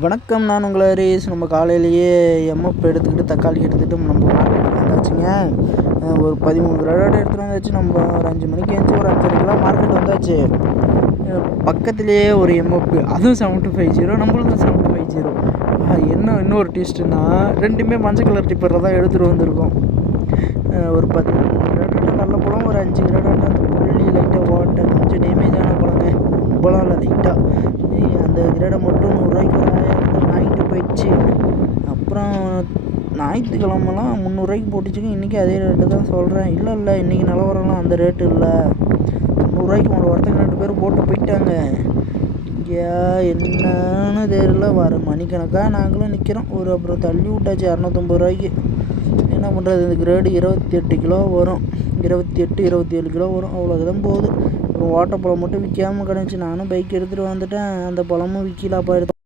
வணக்கம், நான் உங்கள் ஹரிஸ். நம்ம காலையிலேயே எம்எஃப் எடுத்துக்கிட்டு தக்காளி எடுத்துகிட்டு நம்ம மார்க்கெட்டுக்கு வந்தாச்சுங்க. ஒரு 13 கிலோ எடுத்துகிட்டு வந்தாச்சு. நம்ம ஒரு 5 மணிக்கு எழுந்துச்சி ஒரு 5.5 கிலோ மார்க்கெட் வந்தாச்சு. பக்கத்துலேயே ஒரு எம்எஃப், அதுவும் 750, நம்மளுக்கும் 750. இன்னொரு டேஸ்ட்டுன்னா ரெண்டுமே மஞ்சள் கலர் டிப்பரில் தான் எடுத்துகிட்டு வந்திருக்கோம். ஒரு 13 கிலோ நல்ல பழம், ஒரு 5 கிலோ அந்த புள்ளி லைட்டாக ஓட்டை கொஞ்சம் டேமேஜான பழங்க. ரொம்பலாம் இல்லை, லைட்டாக. அந்த கிரேடை மட்டும் 100 ரூபாய்க்கு ஒரு 1000 தான் வாங்கிட்டு போயிடுச்சு. அப்புறம் ஞாயிற்றுக்கிழமெல்லாம் 300 ரூபாய்க்கு போட்டுச்சுங்க. இன்றைக்கி அதே ரேட்டு தான் சொல்கிறேன். இல்லை இன்றைக்கி நிலவரம்லாம் அந்த ரேட்டு இல்லை. 300 ரூபாய்க்கு ஒருத்தங்க 2 பேர் போட்டு போயிட்டாங்க. இங்கே என்னன்னு தெரியல. வர மணிக்கணக்காக நாங்களும் நிற்கிறோம். அப்புறம் தள்ளி விட்டாச்சு 250 ரூபாய்க்கு. என்ன பண்ணுறது? இந்த கிரேடு 28 கிலோ வரும், 27 கிலோ வரும். அவ்வளோதான் போகுது. அப்புறம் ஓட்டப்பழம் மட்டும் விற்காமல் கிடந்துச்சு. நானும் பைக் எடுத்துகிட்டு வந்துட்டேன். அந்த பழமும் விற்கலாப்பா எடுத்தேன்.